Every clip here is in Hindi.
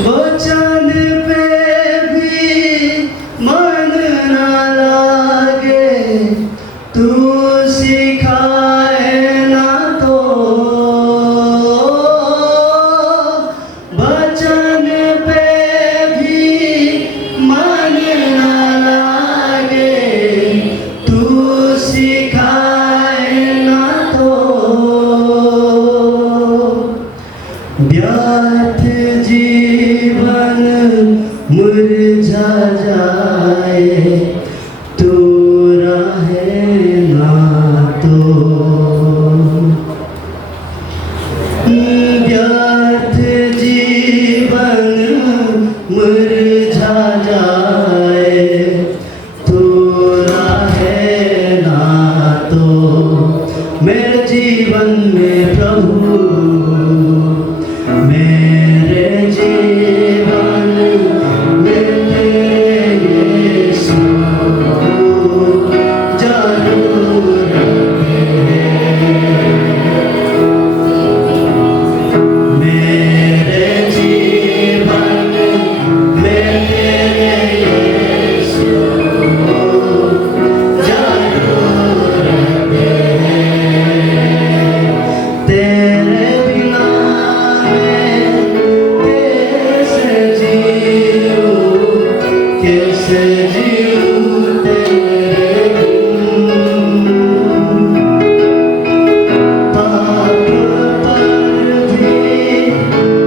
वचन पे भी मन ना लागे, तू सिखाए ना तो। वचन पे भी मन ना लागे, तू सिखाए ना तो। व्यर्थ जीवन मुरझा जाए, तू रहे ना तो। व्यर्थ जीवन मुरझा जाए, तू रहे ना तो। मेरे जीवन में प्रभु, मेरे जीवन में यीशु जरूर है। मेरे जीवन में यीशु जरूर है। तेरे बिना कैसे जीऊं तेरे बिन। पाप पर भी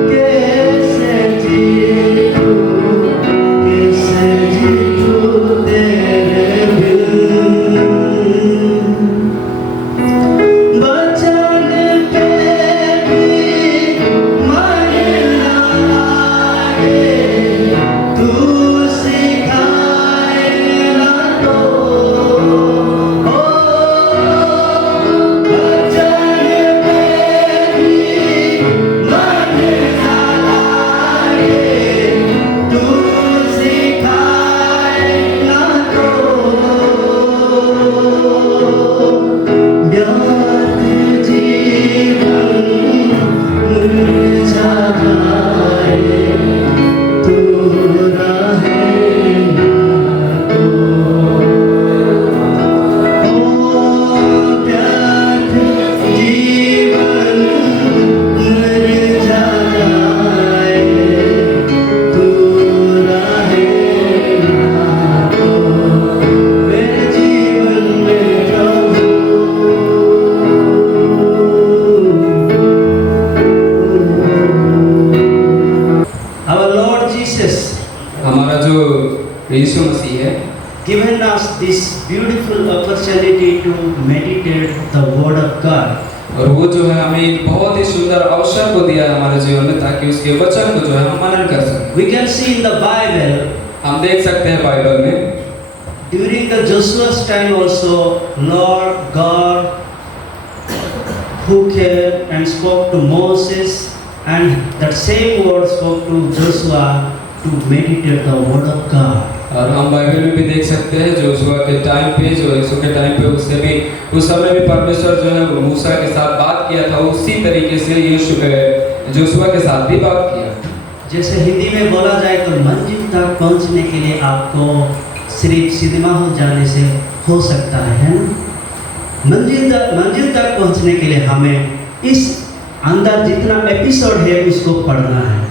कैसे जीऊं तेरे बिन। वचन पे भी मन ना लागे, तू सिखाए ना तो। वचन पे भी मन ना लागे, तू सिखाए ना तो। व्यर्थ जीवन मुरझा जाए, तू रहे ना तो। व्यर्थ जीवन मुरझा जाए, तू रहे ना तो। मेरे जीवन में प्रभु, our Lord Jesus हमारा जो यीशु मसीह है, given us this beautiful opportunity to meditate the word of God. और वो जो है हमें एक बहुत ही सुंदर अवसर को दिया है हमारे जीवन में, ताकि उसके वचन को जो है हम मनन कर सकें। We can see in the Bible, हम देख सकते हैं बाइबल में during the Joshua's time also, Lord God who came and spoke to Moses, and that same word spoke to Joshua to meditate the word of God. और हम बाइबल में भी देख सकते हैं जोशुआ के टाइम पे, जो यीशु के टाइम पे उससे भी उस समय भी परमेश्वर जो है वो मूसा के साथ बात किया था, उसी तरीके से यीशु के जोशुआ के साथ भी बात किया। जैसे हिंदी में बोला जाए तो मंजिल तक पहुंचने के लिए आपको सिर्फ सिनेमा हॉल जाने से हो सकता है ना। मंजिल तक पहुंचने के लिए हमें इस अंदर जितना एपिसोड है उसको पढ़ना है।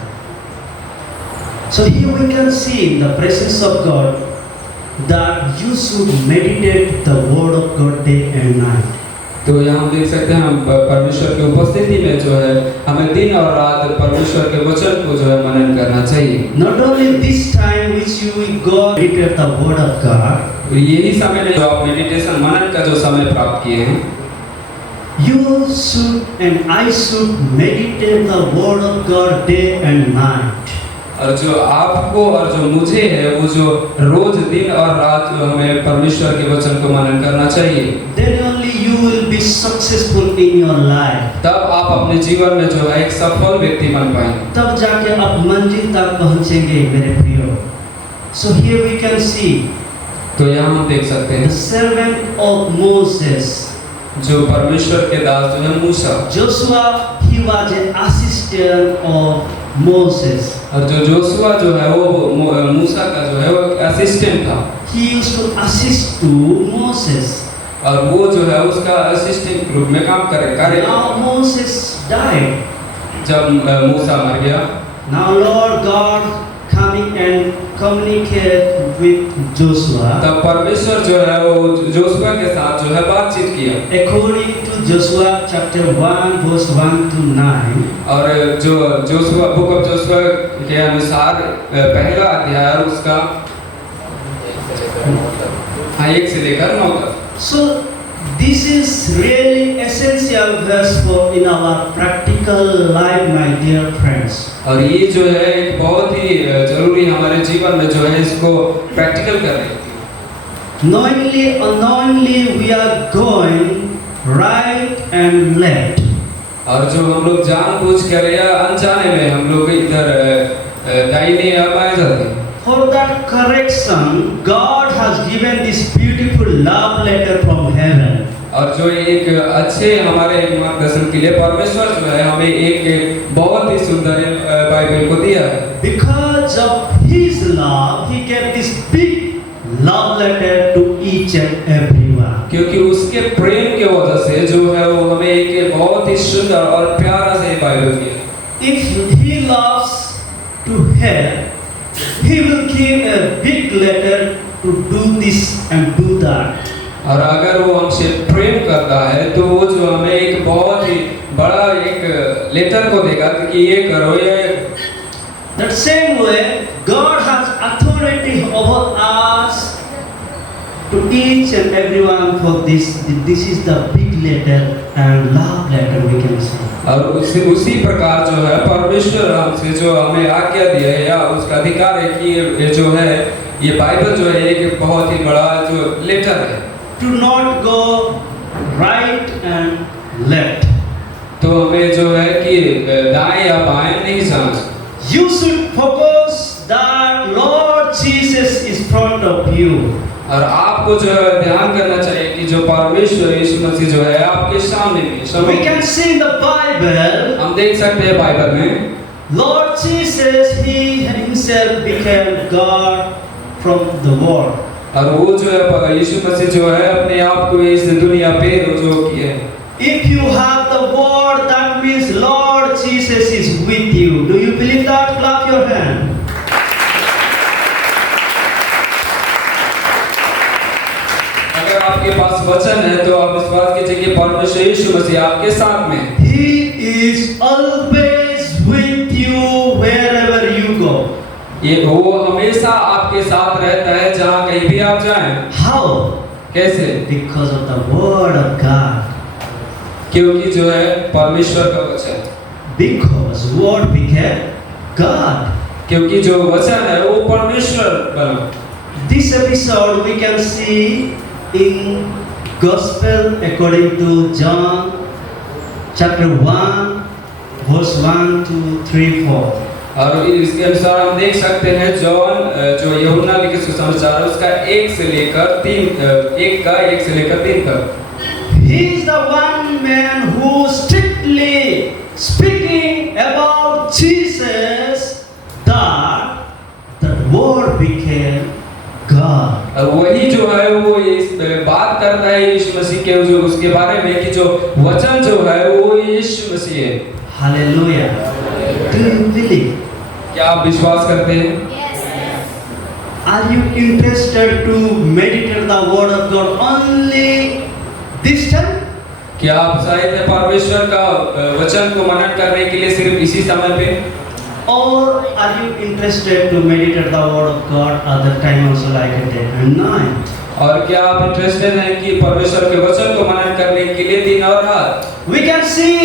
So here we can see in the presence of God that you should meditate the word of God day and night. तो यहाँ हम देख सकते हैं हम परमेश्वर की उपस्थिति में जो है हमें दिन और रात परमेश्वर के वचन को जो है मनन करना चाहिए। Not only this time which you will go meditate the word of God, तो यही समय जो आप मेडिटेशन मनन का जो समय प्राप्त किए हैं, you should and I should meditate the word of God day and night. और जो आपको और जो मुझे है वो जो रोज दिन और रात जो हमें परमेश्वर के वचन को मनन करना चाहिए। Then only you will be successful in your life. तब आप अपने जीवन में जो है एक सफल व्यक्ति बन पाएंगे। तब जाके आप मंजिल तक पहुंचेंगे मेरे प्रियो। So here we can see तो यहाँ हम देख सकते हैं the servant of Moses, जो परमेश्वर के दास जो है मूसा, Joshua, he was an assistant of Moses. और जो जोशुआ जो है वो मूसा का जो है वो असिस्टेंट था, He used to assist to Moses. और वो जो है उसका असिस्टेंट के रूप में काम करे। Now Moses died. जब मूसा मर गया, Now Lord God coming and communicate with Joshua. तब परमेश्वर जो है वो जोशुआ के साथ जो है बातचीत किया। According to Joshua chapter 1 verse 1 to 9. और जो जोशुआ बुक ऑफ जोशुआ के अनुसार पहला अध्याय और उसका 1 से लेकर 9 तक। So this is really essential verse for in our practical life, my dear friends. और ये जो है एक बहुत ही जरूरी हमारे जीवन में जो है इसको प्रैक्टिकल करने। Knowingly, unknowingly, we are going right and left. और जो हम लोग जानबूझ कर या अनजाने में हम लोग इधर दाहिने या बाएं जाते हैं। For that correction, God has given this beautiful love letter from heaven. और जो एक अच्छे हमारे मार्गदर्शन के लिए परमेश्वर जो है हमें एक बहुत ही सुंदर बाइबल को दिया है। Because of His love, He gave this big love letter to each and everyone. क्योंकि उसके प्रेम के वजह से जो है वो हमें एक बहुत ही सुंदर और प्यारा से बाइबल दिया। If He loves to help, He will give a big letter to do this and do that. और अगर वो हमसे प्रेम करता है तो वो जो हमें एक बहुत ही बड़ा एक लेटर को देगा कि ये करो ये। That same way, God has authority over us to each and everyone for this. This is the big letter and love letter we can say. और उसी प्रकार जो है परमेश्वर हमसे जो हमें आज्ञा दी है या उसका अधिकार है कि ये जो है ये बाइबल जो है एक बहुत ही बड़ा जो लेटर है। To not go right and left. तो हमें जो है कि दाएं या बाएं नहीं जाना। You should focus that Lord Jesus is front of you. और आपको जो है ध्यान करना चाहिए कि जो परमेश्वर यीशु मसीह जो है आपके सामने में। We can see in the Bible. हम देख सकते हैं बाइबल में Lord Jesus, He Himself became God from the world. और वो जो है यीशु मसीह जो है अपने आप को इस दुनिया पे जो किया है। If you have the word, that means Lord Jesus is with you. Do you believe that? Clap your hand. अगर आपके पास वचन है तो आप विश्वास कीजिए कि परमेश्वर यीशु मसीह आपके साथ में। He is always with you wherever you go. ये वो हमेशा आपके साथ रहता है जहाँ कहीं भी आप जाएं। How? कैसे? Because of the word of God. क्योंकि जो है परमेश्वर का वचन। Because word became God. क्योंकि जो वचन है वो परमेश्वर बना। This episode we can see in Gospel according to John chapter 1 verse 1 to 3 4. और इसके अनुसार हम देख सकते हैं जॉन जो यूहन्ना लिखे सुसमाचार उसका 1 से लेकर 3 तक। He is the one man who strictly speaking about Jesus, that the word became God. और वही जो है वो इस बात करता है यीशु मसीह के जो उसके बारे में कि जो वचन जो है वो यीशु मसीह है। Hallelujah. Do you believe? क्या आप विश्वास करते हैं? Are you interested to meditate the word of God only this time? क्या आप शायद परमेश्वर का वचन को मनन करने के लिए सिर्फ इसी समय पे? Or are you interested to meditate the word of God other time also like a day and night? और क्या आप इंटरेस्टेड हैं कि परमेश्वर के वचन को मनन करने के लिए दिन और रात? We can see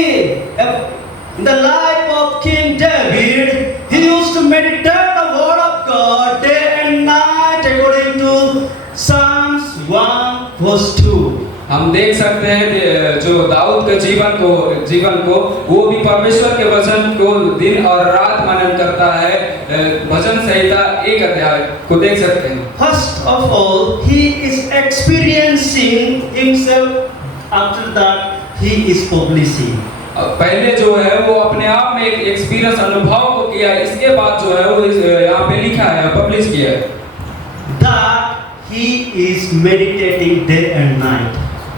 in the life of King David, he used to meditate the word of God day and night according to Psalms 1 verse 2. हम देख सकते हैं जो दाऊद के जीवन को वो भी परमेश्वर के वचन को दिन और रात मनन करता है। भजन संहिता 1 अध्याय को देख सकते हैं। First of all, he is experiencing himself. After that, he is publishing. पहले जो है वो अपने आप में एक एक्सपीरियंस अनुभव को किया, इसके बाद जो है वो यहाँ पे लिखा है, पब्लिश किया है that he is meditating day and night.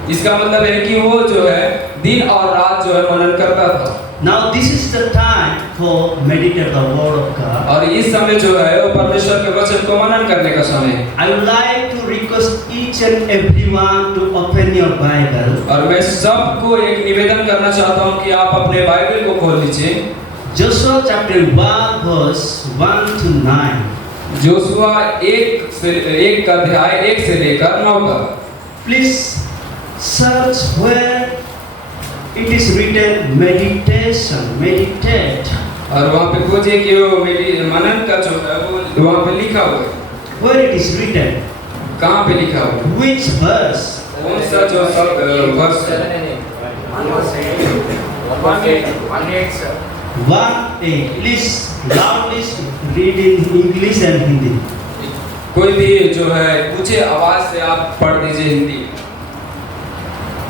इसका मतलब है कि वो जो है दिन और रात जो है मनन करता था। Now this is the time for meditate the word of God. और इस समय जो है वो परमेश्वर के वचन को मनन करने का समय है। I would like to request each and everyone to open your Bible. और मैं सबको एक निवेदन करना चाहता हूँ कि आप अपने बाइबल को खोल लीजिए। Joshua chapter 1 verse 1 to 9. Joshua 1 का अध्याय 1 से लेकर 9 तक। Please search where it is written meditation, meditate. और वहाँ पे खोजिए कि वो मनन का जो है वो वहाँ पे लिखा हुआ है। Where it is written? कहाँ पे लिखा हुआ है? Which verse? कौन सा जो वर्ष है? 1:8. Please loudly read in English and Hindi. कोई भी जो है ऊंचे आवाज से आप पढ़ दीजिए हिंदी।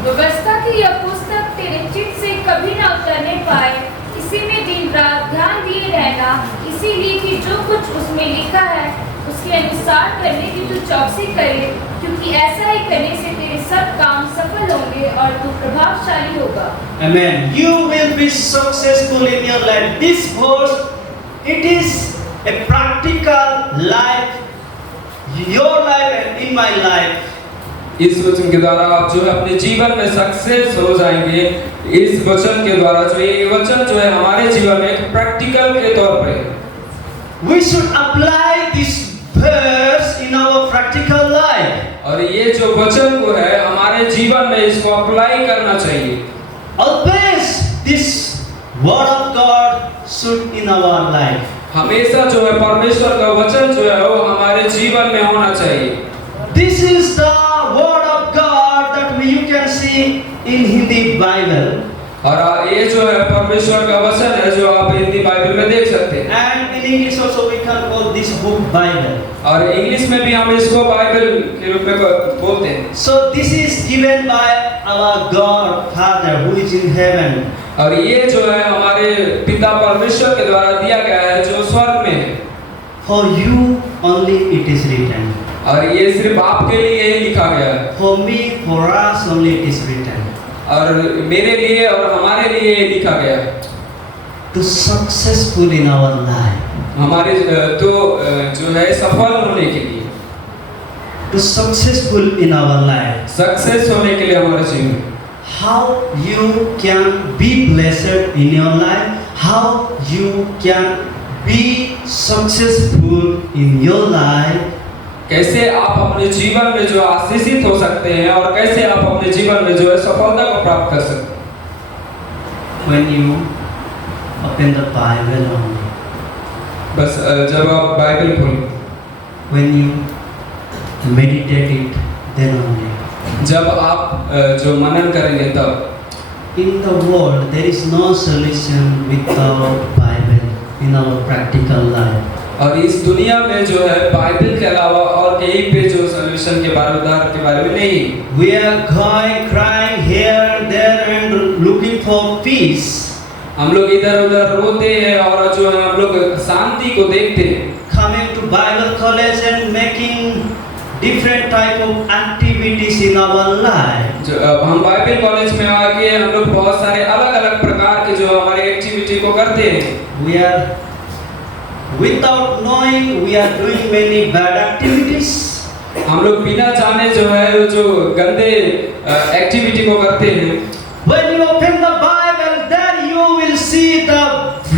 व्यवस्था की यह पुस्तक तेरे चित्त से कभी न उतरने पाए, इसी में दिन रात ध्यान दिए रहना, इसीलिए कि जो कुछ उसमें लिखा है उसके अनुसार करने की तू चौकसी करे, क्योंकि ऐसा ही करने से तेरे सब काम सफल होंगे और तू प्रभावशाली होगा। Amen. You will be successful in your life. This verse, it is a practical life, your life and in my life. इस वचन के द्वारा आप जो है अपने जीवन में सक्सेस हो जाएंगे। इस वचन के द्वारा जो ये वचन जो है हमारे जीवन में एक प्रैक्टिकल के तौर पे We should apply this verse in our practical life. और ये जो वचन को है हमारे जीवन में इसको अप्लाई करना चाहिए। Always this word of God should in our life. हमेशा जो है परमेश्वर का वचन जो है वो हमारे जीवन में होना चाहिए। This is the word of God that you can see in Hindi Bible. और ये जो है परमेश्वर का वचन है जो आप हिंदी बाइबल में देख सकते हैं। And in English also we can call this book Bible. और इंग्लिश में भी हम इसको बाइबल के रूप में बोलते हैं। So this is given by our God Father who is in heaven. और ये जो है हमारे पिता परमेश्वर के द्वारा दिया गया है जो स्वर्ग में है। For you only it is written. और ये सिर्फ आपके लिए ही लिखा गया है। For me, for us only it is written. और मेरे लिए और हमारे लिए ये लिखा गया है। To successful in our life. हमारे तो जो है सफल होने के लिए, To successful in our life. Success होने के लिए हमारे जीवन में How you can be blessed in your life. How you can be successful in your life. कैसे आप अपने जीवन में जो आशीषित हो सकते हैं और कैसे आप अपने जीवन में जो है सफलता को प्राप्त कर सकते हैं। When you open the Bible only. बस जब आप बाइबल खोलें, When you meditate it, then only. जब आप जो मनन करेंगे तब। In the world, there is no solution without Bible in our practical life. और इस दुनिया में जो है बाइबल के अलावा और कहीं पे जो सॉल्यूशन के बारे में नहीं। We are going, crying here and there and looking for peace. हम लोग इधर उधर रोते हैं और जो है हम लोग शांति को देखते हैं। Coming to Bible college and making different type of activities in our life. जो अब हम बाइबल कॉलेज में आके हम लोग बहुत सारे अलग-अलग प्रकार के जो हमारे एक्टिविटी को करते हैं। We are without knowing we are doing many bad activities. हम लोग बिना जाने जो है जो गंदे एक्टिविटी को करते हैं। When you open the Bible, then you will see the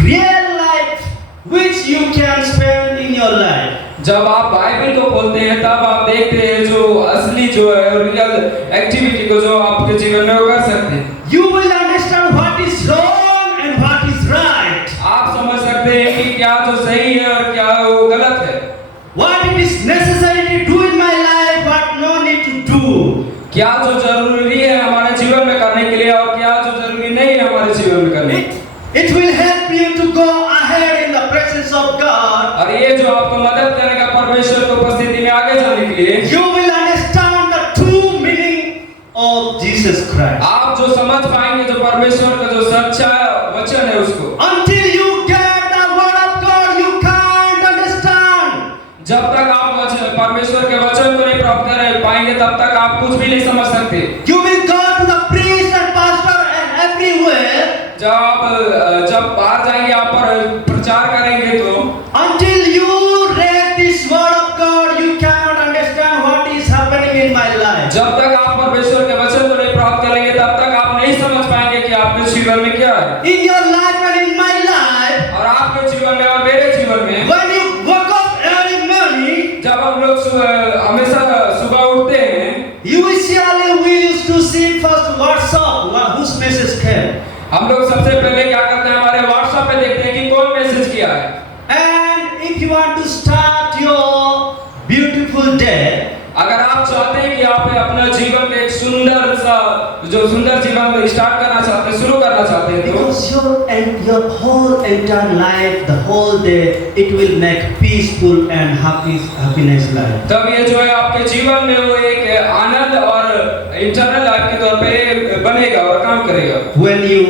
real life which you can spend in your life. जब आप बाइबल को खोलते हैं तब आप देखते हैं जो असली जो है रियल एक्टिविटी को जो आपके जीवन में वो कर सकते हैं। You will understand what is wrong and what is right. आप समझ सकते हैं कि क्या जो सही है और क्या वो गलत है। What it is necessary to do in my life, what no need to do. क्या जो जरूरी है हमारे जीवन में करने के लिए और क्या जो जरूरी नहीं है हमारे जीवन में करने के लिए। It will help you to go ahead in the presence of God. और ये जो आपको मदद करेगा परमेश्वर की उपस्थिति में आगे जाने के लिए। You will understand the true meaning of Jesus Christ. आप जो समझ पाएंगे जो परमेश्वर का जो सच्चा वचन है उसको। Until you get the word of God, you can't understand. जब तक आप परमेश्वर के वचन को नहीं प्राप्त कर पाएंगे तब तक आप कुछ भी नहीं समझ सकते। You will go to the priest and pastor and everywhere. जब बाहर जाएंगे आप पर प्रचार करेंगे तो Until you read this word of God, you cannot understand what is happening in my life. जब तक आप परमेश्वर के वचन को नहीं प्राप्त करेंगे तब तक आप नहीं समझ पाएंगे कि आपके जीवन में क्या है। In your life and in my life, और आपके जीवन में और मेरे जीवन में when you woke up early morning, जब हम लोग हमेशा सुबह उठते हैं, usually we used to see first WhatsApp, whose message came. हम लोग सबसे पहले क्या करते हैं, हमारे व्हाट्सएप पे देखते हैं कि कौन मैसेज किया है। And if you want to start your beautiful day, अगर आप चाहते हैं कि आप अपना जीवन में एक सुंदर सा जो सुंदर जीवन स्टार्ट करना चाहते हैं, शुरू करना चाहते हैं, तो because your whole entire life, the whole day, it will make peaceful and happiness life. तब ये जो है आपके जीवन में वो एक आनंद और इंटरनल लाइफ के तौर पे बनेगा और काम करेगा। When you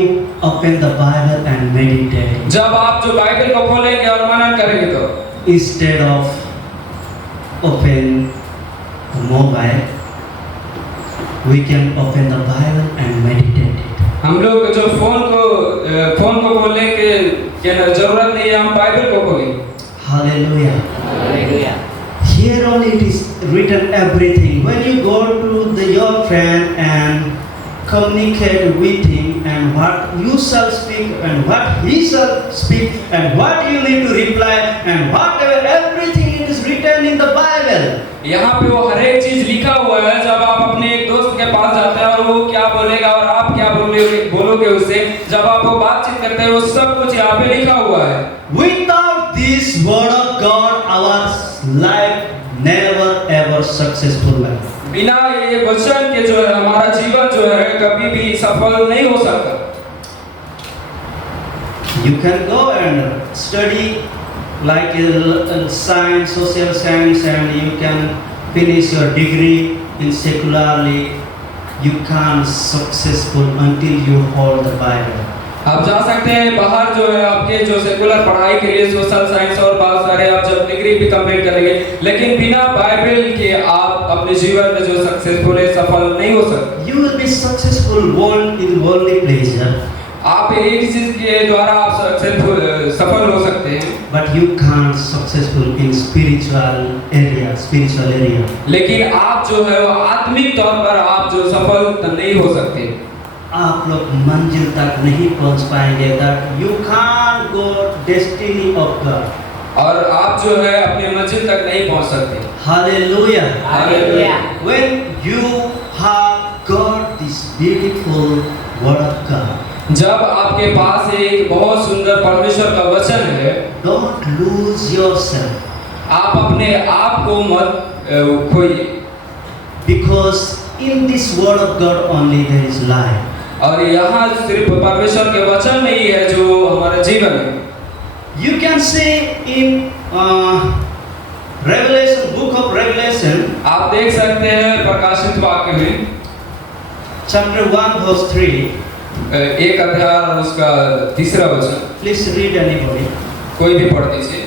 open the Bible and meditate, जब आप जो बाइबल को खोलेंगे और मनन करेंगे तो instead of open the mobile, we can open the Bible and meditate it. हम लोग जो फोन को खोलने के जरूरत नहीं है, हम बाइबल को खोलें। Hallelujah. Hallelujah. Here only it is written everything. When you go to your friend and communicate with him, and what you shall speak and what he shall speak and what you need to reply and whatever, everything it is written in the Bible. यहाँ पे वो हर एक चीज लिखा हुआ है। जब आप अपने एक दोस्त के पास जाते हैं और वो क्या बोलेगा और आप क्या बोलोगे उससे, जब आप वो बातचीत करते हैं, वो सब कुछ यहाँ पे लिखा हुआ है। Without this word of God, our life never ever successful life. बिना ये वचन के जो है हमारा जीवन जो है कभी भी सफल नहीं हो सकता। You can go and study like science, social science, and you can finish your degree in secularly. You can't successful until you hold the Bible. आप जा सकते हैं बाहर जो है आपके जो सेकुलर पढ़ाई के लिए सोशल साइंस और बहुत सारे आप जब डिग्री भी कंप्लीट करेंगे, लेकिन बिना बाइबल के आप अपने जीवन में जो सक्सेसफुल है सफल नहीं हो सकते। You will be successful in worldly pleasure. आप एक चीज के द्वारा आप सफल हो सकते हैं, But you can't successful in spiritual area. लेकिन आप जो है वो आत्मिक तौर पर आप जो सफल नहीं हो सकते। आप लोग मंजिल तक नहीं पहुंच पाएंगे। That you can't go destiny of God. और आप जो है अपने मंजिल तक नहीं पहुंच सकते। Hallelujah. Hallelujah. When you have got this beautiful word of God, जब आपके पास एक बहुत सुंदर परमेश्वर का वचन है, don't lose yourself. आप अपने आप को मत खोइए, Because in this word of God only there is life. और यहाँ सिर्फ परमेश्वर के वचन में ही है जो हमारा जीवन है। You can see in Revelation, book of Revelation, आप देख सकते हैं प्रकाशित वाक्य में chapter 1 verse 3. एक अध्याय और उसका तीसरा वचन। Please read anybody. कोई भी पढ़ दीजिए।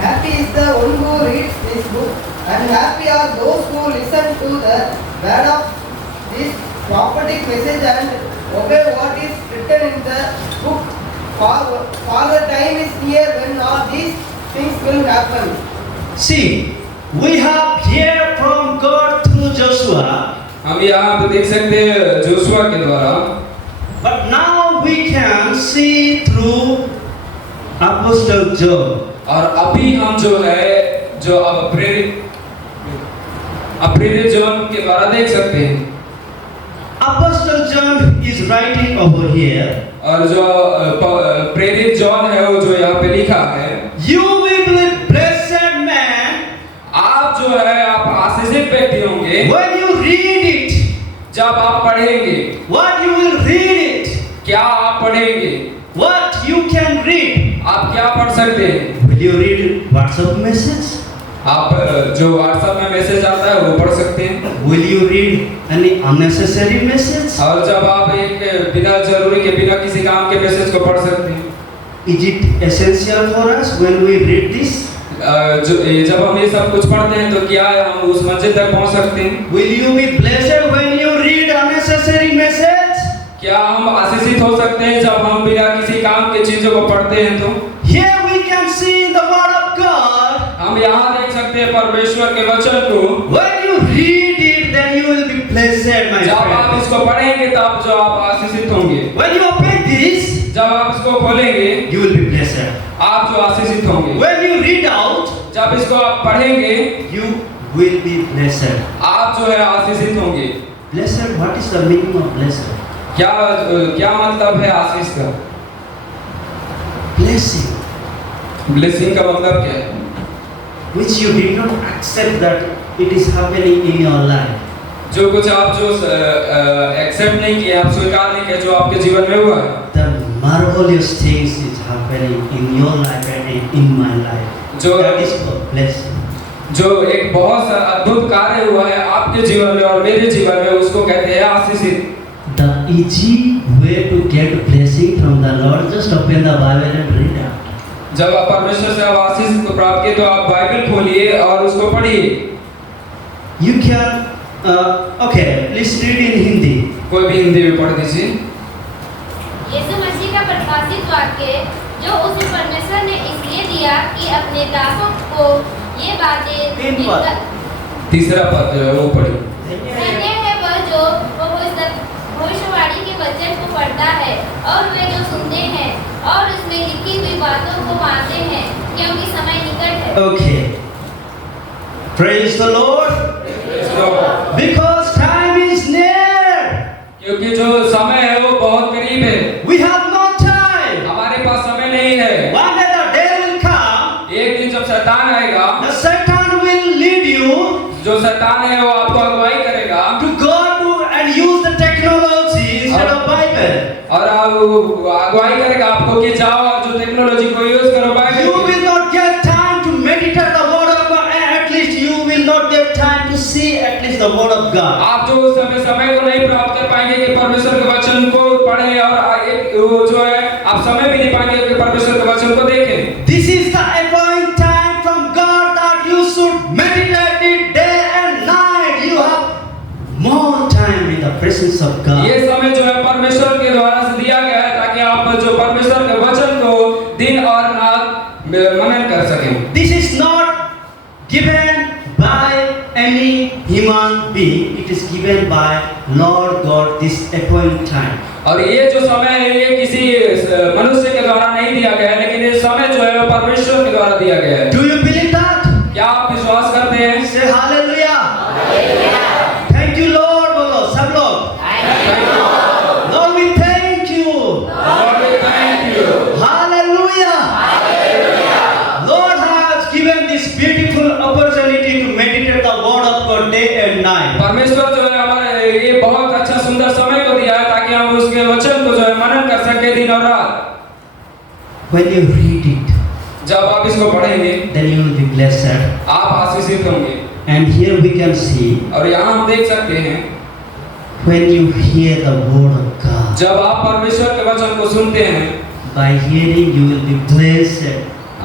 Happy is the one who reads this book, and happy are those who listen to the word of this prophetic message and obey what is written in the book. For the time is near when all these things will happen. See, we have heard from God through Joshua. हम यहाँ पे देख सकते हैं जोशुआ के द्वारा, But now we can see through Apostle John. और अभी हम जो है जो अब प्रेरित जॉन के द्वारा देख सकते हैं। Apostle John is writing over here. और जो प्रेरित जॉन है वो जो यहाँ पे लिखा है, You will be blessed man आप जो है आप आशीषित व्यक्ति होंगे when you read it. जब आप पढ़ेंगे। What you will read it? क्या आप पढ़ेंगे? What you can read? आप क्या पढ़ सकते हैं? Will you read WhatsApp message? आप जो व्हाट्सएप में मैसेज आता है वो पढ़ सकते हैं। Will you read any unnecessary message? और जब आप एक बिना जरूरी के बिना किसी काम के मैसेज को पढ़ सकते हैं। Is it essential for us when we read this? जब हम ये सब कुछ पढ़ते हैं तो क्या हम उस मंजिल तक पहुंच सकते हैं? Will you be blessed when you read unnecessary message? क्या हम आशीषित हो सकते हैं जब हम बिना किसी काम के चीजों को पढ़ते हैं तो? Here we can see in the word of God. हम यहाँ देख सकते हैं परमेश्वर के वचन को। When you read it, then you will be blessed, my जब आप friend. इसको पढ़ेंगे तब जो आप आशीषित होंगे। When you open this, जब आप इसको खोलेंगे you will be blessed. आप जो आशीषित होंगे। When you read out, जब इसको आप पढ़ेंगे you will be blessed. आप जो है आशीषित होंगे। Blessed, what is the meaning of blessed? क्या मतलब है आशीष का? Blessing, ब्लेसिंग का मतलब क्या है? which you did not accept that it is happening in your life. जो कुछ आप जो एक्सेप्ट नहीं किया, आप स्वीकार नहीं किया, जो आपके जीवन में हुआ है। The marvelous things is happening in your life and in my life. That is called blessing. जो एक बहुत सा अद्भुत कार्य हुआ है आपके जीवन में और मेरे जीवन में, उसको कहते हैं आशीषित। The easy way to get blessing from the Lord, just open the Bible and read out. जब आप परमेश्वर से आशीष को प्राप्त किए तो आप बाइबल खोलिए और उसको पढ़िए। You can, okay, please read in Hindi. कोई भी हिंदी में पढ़ दीजिए। यीशु मसीह का प्रकाशित वाक्य जो उसे परमेश्वर ने इसलिए दिया कि अपने दासों को ये बातें तीसरा पद जो है वो पढ़िए। धन्य है वह जो भविष्यवाणी के वचन को पढ़ता है और वे जो सुनते हैं और उसमें लिखी हुई बातों को मानते हैं, क्योंकि समय निकट है। Okay. Praise the Lord. Because time is near. क्योंकि जो समय है वो बहुत करीब है। We have no time. हमारे पास समय नहीं है। One day the day will come. एक दिन जब शैतान आएगा, The Satan will lead you जो शैतान है वो आपको अगुवाई करेगा to go to and use the technology instead of Bible. और अगुवाई करेगा आपको कि जाओ और जो टेक्नोलॉजी को यूज करो You Bible. will not get time to meditate the word of God. At least you will not get time to see at least the word of God. आप जो उस समय को नहीं प्राप्त कर पाएंगे कि परमेश्वर के वचन को पढ़ें और एक वो जो है आप समय भी नहीं पाएंगे कि परमेश्वर के वचन को देखें। This is the appointed time from God that you should meditate it day and night. You have more time in the presence of God. ये समय जो है परमेश्वर के द्वारा से दिया गया है ताकि आप जो परमेश्वर के वचन को दिन और रात मनन कर सकें। This is not given by any human being. It is given by Lord God this appointed time. और ये जो समय है ये किसी मनुष्य के द्वारा नहीं दिया गया है, लेकिन ये समय जो है वो परमेश्वर के द्वारा दिया गया है। Do you believe that? क्या आप विश्वास करते हैं? Say hallelujah. Thank you Lord. बोलो सब लोग। Lord we thank you. Lord, we thank you. Hallelujah. Lord has given this beautiful opportunity to meditate the word of God day and night. परमेश्वर जो है हमारे ये बहुत अच्छा सुंदर समय को दिया है ताकि हम उसके वचन को जो है मनन कर सके दिन और रात। When you read it, जब आप इसको पढ़ेंगे then you will be blessed. आप आशीषित होंगे। And here we can see, और यहाँ हम देख सकते हैं when you hear the word of God, जब आप परमेश्वर के वचन को सुनते हैं, by hearing you will be blessed.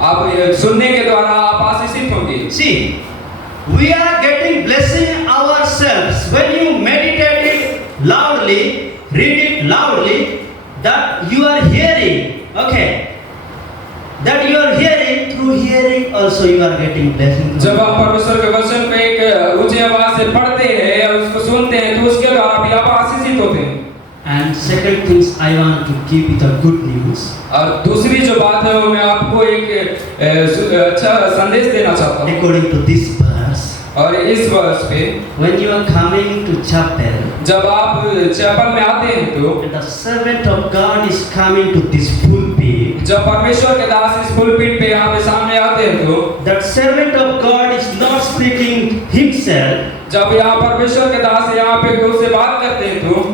आप ये सुनने के द्वारा आप आशीषित होंगे। See, we are getting blessing ourselves when you meditate it loudly, read it loudly, that you are hearing. Okay, that you are hearing, through hearing also you are getting blessing. जब आप परमेश्वर के वचन को एक ऊंची आवाज से पढ़ते हैं या उसको सुनते हैं तो उसके द्वारा भी आप आशीषित होते हैं। And second things I want to give you the good news. और दूसरी जो बात है वो मैं आपको एक अच्छा संदेश देना चाहता हूँ। According to this verse, और इस वर्ष पे when you are coming to chapel, जब आप चैपल में आते हैं तो the servant of God is coming to this pulpit. जब परमेश्वर के दास इस पुलपिट पे यहाँ पे सामने आते हैं तो That servant of God is not speaking himself, जब यहाँ परमेश्वर के दास यहाँ पे उससे बात करते हैं तो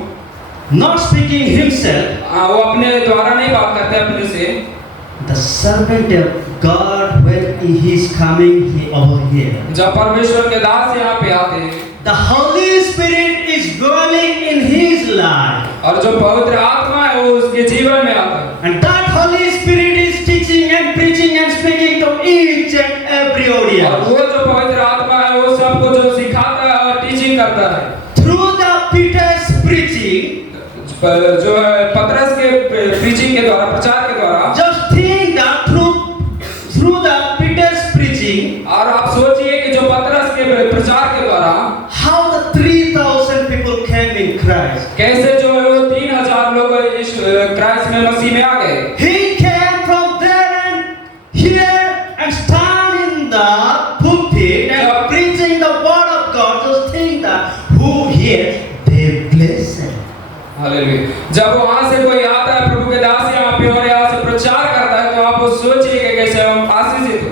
not speaking himself. वो अपने द्वारा नहीं बात करते अपने से। The servant of God, when he is coming over here, जब परमेश्वर के दास यहाँ पे आते हैं the Holy Spirit is dwelling in his life. और जो पवित्र आत्मा है वो उसके जीवन में आता है And that Holy Spirit is teaching and preaching and speaking to each and every और audience. वो जो पवित्र आत्मा है वो सबको जो सिखाता है और टीचिंग करता है Through the Peter's preaching, जो है पतरस के प्रीचिंग के द्वारा प्रचार के द्वारा just think that through the Peter's preaching, और आप सोचिए कि जो पतरस के प्रचार के द्वारा how the 3,000 people came in Christ. कैसे जो है वो 3000 लोग इस क्राइस्ट में मसीह में आ गए He came from there and here and stand in the pulpit and preaching the word of God. Just think that who here they blessed. Hallelujah जब वहां से कोई आता है प्रभु के दास यहाँ पे और यहाँ से प्रचार करता है तो आप वो सोचिए कि कैसे हम आशीषित हो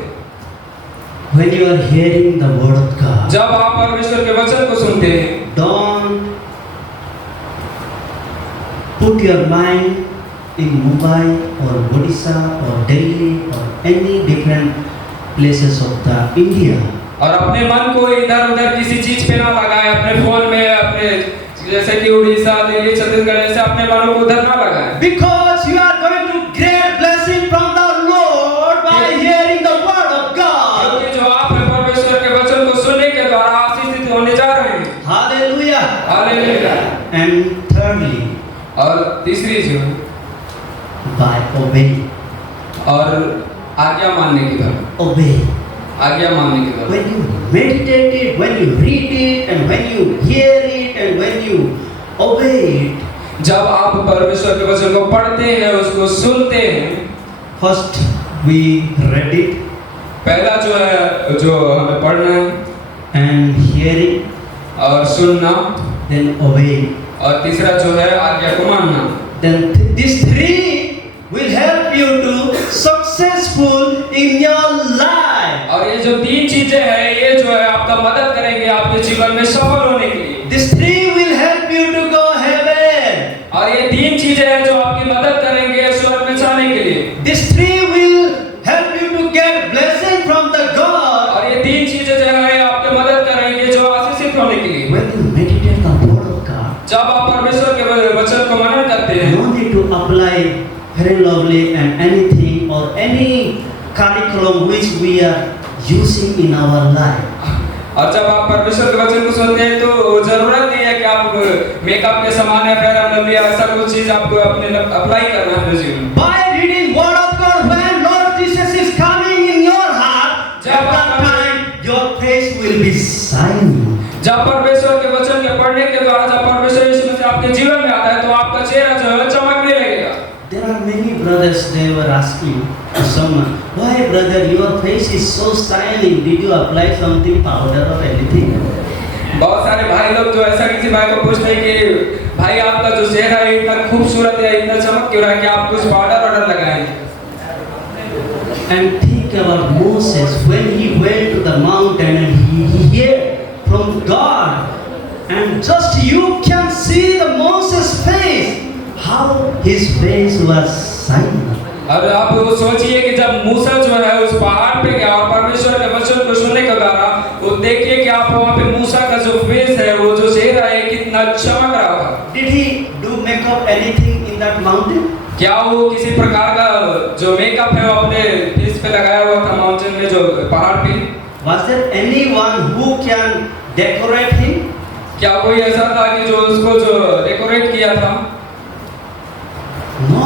When you are hearing the word of God, जब आप परमेश्वर के वचन को सुनते हैं don't put your mind in Mumbai or Odisha or Delhi or any different places of the India. और अपने मन को इधर उधर किसी चीज पे ना लगाएं अपने फोन में अपने जैसे कि उड़ीसा दिल्ली छत्तीसगढ़ ऐसे अपने मनों को उधर ना लगाएं Because you are going to great blessing from the Lord by hearing the word of God. क्योंकि जो आप है परमेश्वर के वचन को सुनने के द्वारा आशीषित होने जा रहे हैं Hallelujah. हालेलुया And thirdly, और तीसरी जो by obeying. और आज्ञा मानने की द्वारा Obey. आज्ञा मानने की द्वारा When you meditate it, when you read it, and when you hear it, and when you obey it, जब आप परमेश्वर के वचन को पढ़ते हैं उसको सुनते हैं first we read it पहला जो है जो हमें पढ़ना है and hear it, और सुनना then obey it. और तीसरा जो है आज्ञा को मानना Then these three will help you to successful in your life. और ये जो तीन चीजें हैं ये जो है आपका मदद करेंगे आपके जीवन में सफल होने के लिए These three will help you to go heaven. और ये तीन चीजें हैं जो आपकी मदद करेंगे स्वर्ग में जाने के लिए These three will help you to get blessing from the God. और ये तीन चीजें जो है आपकी मदद करेंगे जो आशीषित होने के लिए When you meditate the word of God, जब आप परमेश्वर के वचन को मनन करते हैं no need to apply Fair and Lovely and anything or any curriculum which we are using in our life. और जब आप परमेश्वर के वचन को सुनते हैं तो जरूरत नहीं है कि आप मेकअप के सामान या फेयर एंड लवली ऐसा कुछ चीज आपको अपने अप्लाई करना है अपने जीवन में By reading word of God, when Lord Jesus is coming in your heart, at that time your face will be shining. जब परमेश्वर के वचन के पढ़ने के द्वारा जब परमेश्वर यीशु मसीह आपके जीवन में आता है तो आपका चेहरा जो है चमकने लगेगा There are many brothers, they were asking someone, why brother your face is so shining? Did you apply something powder or anything? बहुत सारे भाई लोग जो ऐसा किसी भाई को पूछते हैं कि भाई आपका जो चेहरा है इतना खूबसूरत है इतना चमक क्यों रहा है कि आप कुछ पाउडर ऑर्डर लगाए And think about Moses when he went to the mountain and he heard from God. And just you can see the Moses' face, how his face was shining. अब आप वो सोचिए कि जब मूसा जो है उस पहाड़ पे गया और परमेश्वर के वचन को सुनने के द्वारा वो देखिए कि आप वहाँ पे मूसा का जो फेस है वो जो चेहरा है कितना चमक रहा था Did he do makeup anything in that mountain? क्या वो किसी प्रकार का जो मेकअप है वो अपने फेस पे लगाया हुआ था माउंटेन में जो पहाड़ पे Was there anyone who can decorate him? क्या कोई ऐसा था कि जो उसको जो डेकोरेट किया था No.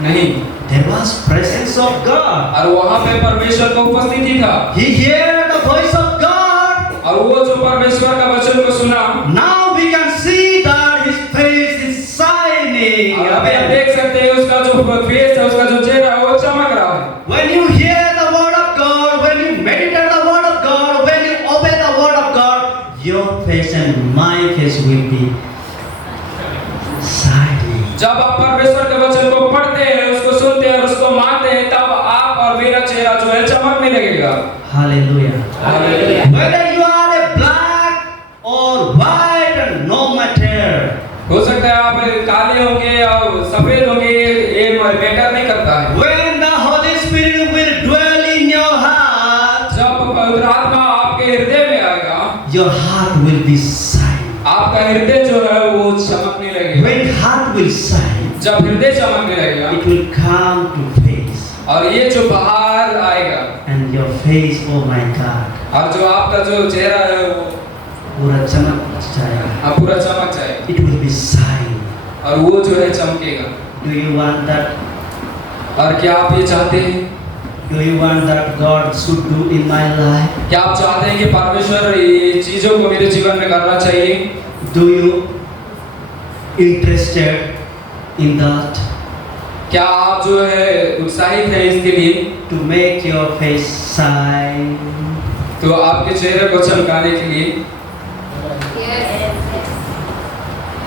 नहीं There was presence of God. और वहाँ पे परमेश्वर का उपस्थिति था He heard the voice of God. और वो जो परमेश्वर का वचन को सुना Now we can see that his face is shining. और अभी आप देख सकते हैं उसका जो फेस है उसका जो चेहरा है वो चमक रहा है When you hear the word of God, when you meditate the word of God, when you obey the word of God, your face and my face will be shining. जब आप परमेश्वर के वचन को पढ़ते हैं उसको सुनते हैं और उसको मानते हैं तब आप और मेरा चेहरा जो है चमकने लगेगा Hallelujah. Hallelujah Whether you are a black or white, and no matter. हो सकता है आप काले होंगे या सफेद होंगे ये मैटर नहीं करता है When the Holy Spirit will dwell in your heart, your heart will be shine. आपका हृदय जो है वो चमकने लगेगा। When heart will shine, जब हृदय चमकने लगेगा it will come to face. और ये जो बाहर आएगा, And your face, oh my God, और जो आपका जो चेहरा है वो पूरा चमक जाएगा. पूरा चमक जाएगा It will be shine. और वो जो है चमकेगा। Do you want that? और क्या आप ये चाहते हैं? Do you want that God should do in my life? क्या आप चाहते हैं कि परमेश्वर ये चीजों को मेरे जीवन में करना चाहिए? Do you interested in that? क्या आप जो है उत्साहित हैं इसके लिए? To make your face shine. तो आपके चेहरे को चमकाने के लिए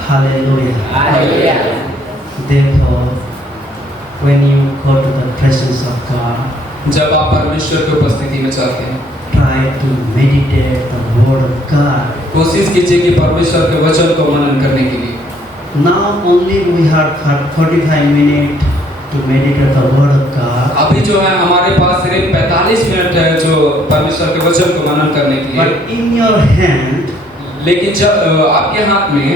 Hallelujah. Therefore, when you go to the presence of God, जब आप परमेश्वर की उपस्थिति में जाते हैं, try to meditate the word of God. कोशिश कीजिए कि परमेश्वर के वचन को मनन करने के लिए। Now only we have 45 minutes to meditate the word of God. अभी जो है हमारे पास सिर्फ 45 मिनट है जो परमेश्वर के वचन को मनन करने के लिए। But in your hand, लेकिन जब आपके हाथ में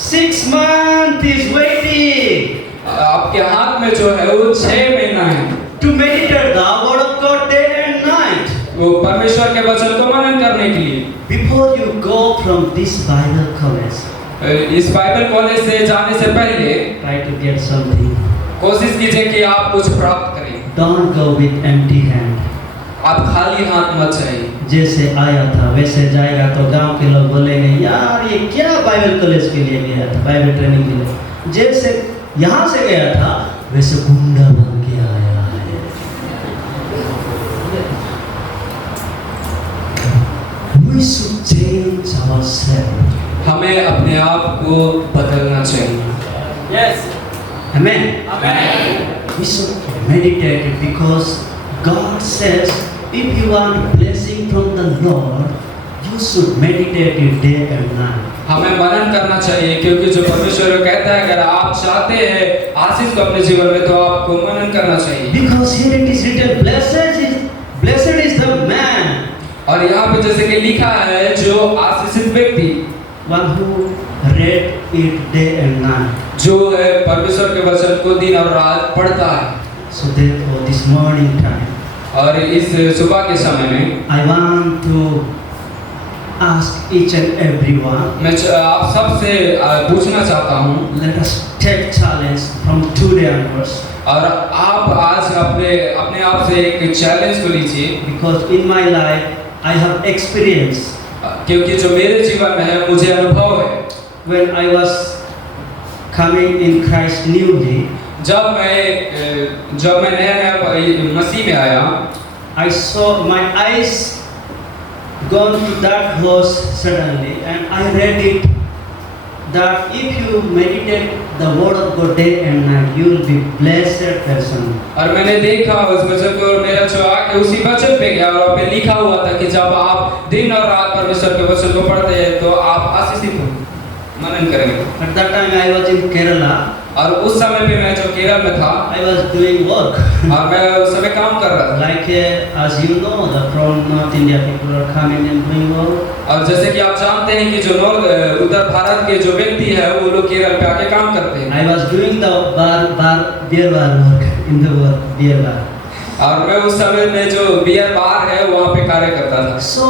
6 months is waiting आपके हाथ में जो है वो 6 महीना है to meditate the word of God day and night. वो परमेश्वर के वचन को मनन करने के लिए। Before you go from this Bible college, इस बाइबल कॉलेज से जाने से पहले try to get something. कोशिश कीजिए कि आप कुछ प्राप्त करें। Don't go with empty hand. आप खाली हाथ मत जाइए। जैसे आया था वैसे जाएगा तो गांव के लोग बोलेंगे यार ये क्या बाइबल कॉलेज के लिए गया था, बाइबल ट्रेनिंग के लिए। जैसे यहाँ से गया था वैसे गुंडा बन के आया है। We should change ourselves. हमें अपने आप को बदलना चाहिए। Yes. Amen. Amen. We should meditate it because God says if you want blessing from the Lord, you should meditate it day and night. हमें मनन करना चाहिए क्योंकि जो परमेश्वर कहता है अगर आप चाहते हैं आशीष को अपने जीवन में तो आपको मनन करना चाहिए। Because here it is written, blessed is the man, और यहाँ पे जैसे कि लिखा है जो आशीषित व्यक्ति, one who read it day and night. जो है परमेश्वर के वचन को दिन और रात पढ़ता है। So therefore, this morning time, और इस सुबह के समय में I want to ask each and everyone, मैं आप सबसे पूछना चाहता हूँ let us take challenge from today onwards. और आप आज अपने आप से एक चैलेंज को लीजिए Because in my life, I have experience क्योंकि जो मेरे जीवन में है मुझे अनुभव है। when I was coming in Christ newly. जब मैं नया मसीह में आया, I saw my eyes gone to that verse suddenly, and I read it that if you meditate the word of God day and night, you will be blessed person. और मैंने देखा उस वचन को और मेरा जो आँख उसी वचन पे गया और वहाँ पे लिखा हुआ था कि जब आप दिन और रात परमेश्वर के वचन को पढ़ते हैं तो आप आशीषित हो, मनन करेंगे। At that time I was in Kerala. और उस समय पे मैं जो केरल में था I was doing work. और मैं उस समय काम कर रहा था। Like as you know, the from North India people are coming and doing work. और जैसे कि आप जानते हैं कि जो उत्तर भारत के जो व्यक्ति है वो लोग केरल पे आके काम करते हैं। I was doing the beer bar work in the work, beer bar. और मैं उस समय में जो बियर बार है वहाँ पे कार्य करता था। So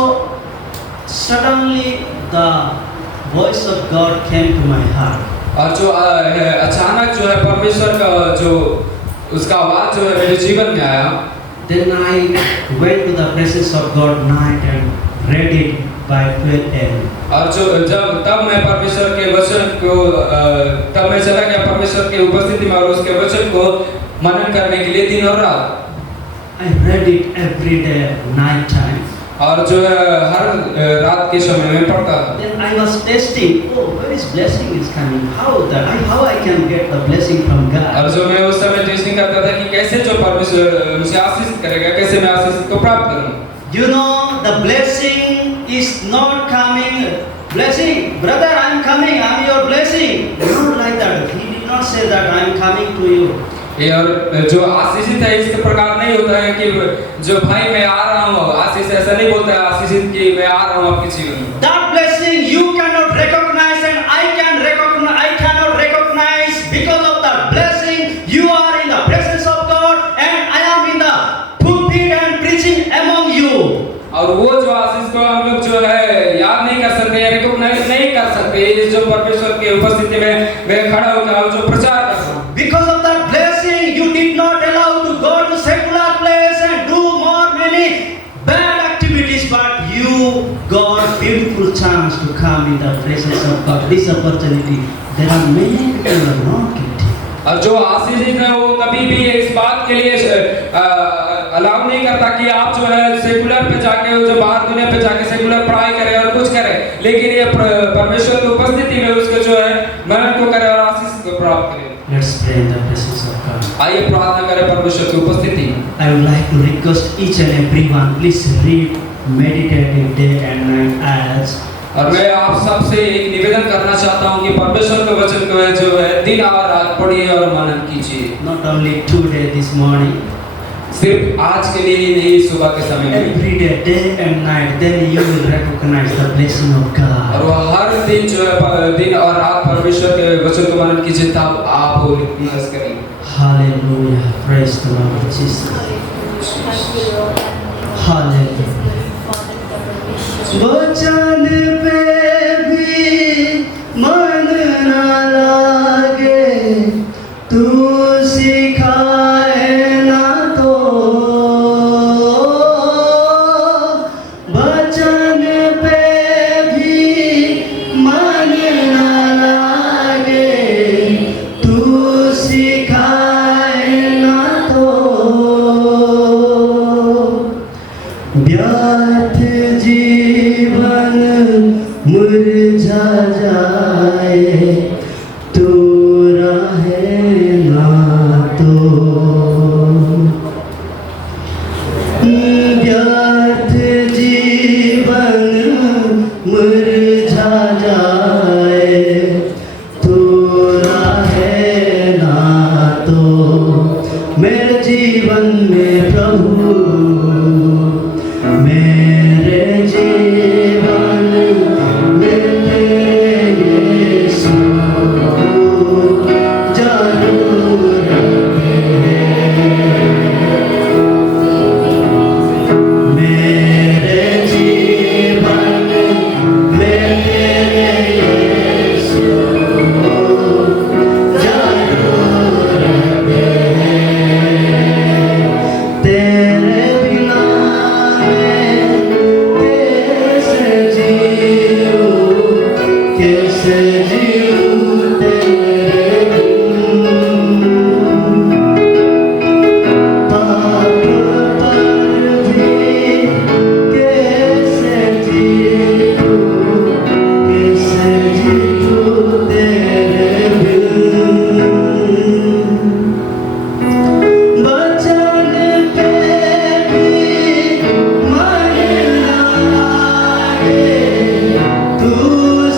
suddenly the voice of God came to my heart. और जो अचानक जो है परमेश्वर का जो उसका आवाज जो है मेरे जीवन में आया। Then I went to the presence of God night and read it by 12 a.m. और तब मैं परमेश्वर के वचन को तब मैं चला गया परमेश्वर के उपस्थिति में और उसके वचन को मनन करने के लिए दिन और रात। I read it every day night time. और जो है हर रात के समय में पढ़ता था। Then I was testing, oh, where is blessing is coming? How I can get the blessing from God? और जो मैं उस समय टेस्टिंग करता था कि कैसे जो परमेश्वर मुझे आशीष करेगा, कैसे मैं आशीष को प्राप्त करूं। You know, the blessing is not coming. Blessing, brother, I am coming. I am your blessing. Not like that. He did not say that I am coming to you. और जो आशीषित है इस प्रकार नहीं होता है कि जो भाई मैं आ रहा हूँ, आशीष ऐसा नहीं बोलता है आशीषित कि मैं आ रहा हूँ आपके जीवन में। That और वो जो आशीष को हम लोग जो है याद नहीं कर सकते या रिकॉग्नाइज नहीं कर सकते, इस जो परमेश्वर की उपस्थिति में मैं खड़ा होकर हम जो प्रचार कर रहा हूँ। Because of that blessing, you did not allow to go to secular place and do more many bad activities, but you got beautiful chance to come in the presence of God. This opportunity, there are many people who are not getting. और जो आशीषित है वो कभी भी इस बात के लिए अलाउ नहीं करता कि आप जो है सेकुलर पे जाके जो बाहर दुनिया पे जाके सेकुलर पढ़ाई करें और कुछ करें, लेकिन ये परमेश्वर की उपस्थिति में उसको जो है मनन को करे और आशीष को प्राप्त करे। Let's pray in the presence of God. आइए प्रार्थना करें परमेश्वर की उपस्थिति। I would like to request each and everyone, please read, meditate day and night as. और मैं आप सबसे एक निवेदन करना चाहता हूँ कि परमेश्वर के वचन को जो है दिन और रात पढ़िए और मनन कीजिए। Not only today, this morning, सिर्फ आज के लिए ही नहीं, सुबह के समय में every day and night, then you will recognize the blessing of और God. वो हर दिन जो है दिन और रात परमेश्वर के वचन को मनन कीजिए, तब आप वो रिकॉग्नाइज करेंगे। Hallelujah, praise the Lord Jesus. Hallelujah. वचन पे भी मन न लागे, तू सिखाए ना तो। वचन पे भी मन न लागे, तू सिखाए ना तो। व्यर्थ जीवन मुरझा जाए, तू रहे ना तो। व्यर्थ जीवन मुरझा जाए, तू रहे ना तो। मेरे जीवन में प्रभु, मेरे जीवन में तेरे यीशु जरूर है। मेरे जीवन में तेरे यीशु जरूर है। तेरे बिना कैसे जीऊं तेरे पाप पर भी कैसे जीऊं, कैसे जीऊं तेरे बिन। वचन पे भी मन न लागे, तू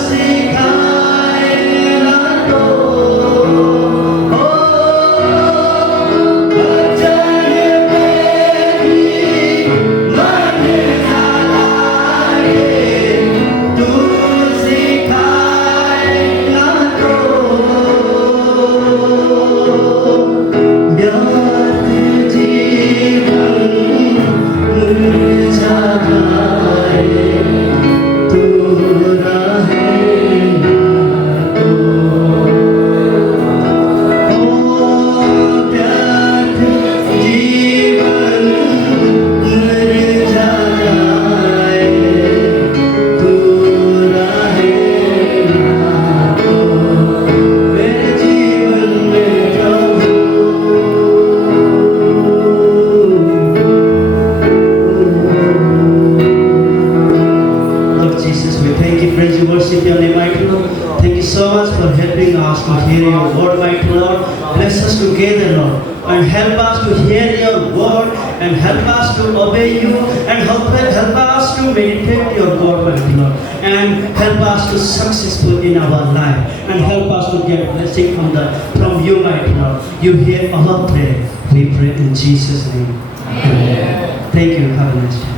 सिखाए ना तो। वचन पे भी मन न लागे, तू सिखाए ना तो। व्यर्थ जीवन मुरझा जाए, तू रहे ना तो। व्यर्थ जीवन मुरझा जाए, तू रहे ना तो। मेरे जीवन में प्रभु, Lord Jesus, we thank you, praise you, worship your name, mighty Lord. Thank you so much for helping us to hear your word, mighty Lord. Bless us together, Lord, and help us to hear your word, and help us to obey you, and help us to meditate your word, mighty Lord, and help us to successful in our life, and help us to get blessing from you, mighty Lord. You hear our prayer. We pray in Jesus' name. Amen. Thank you. Have a nice day.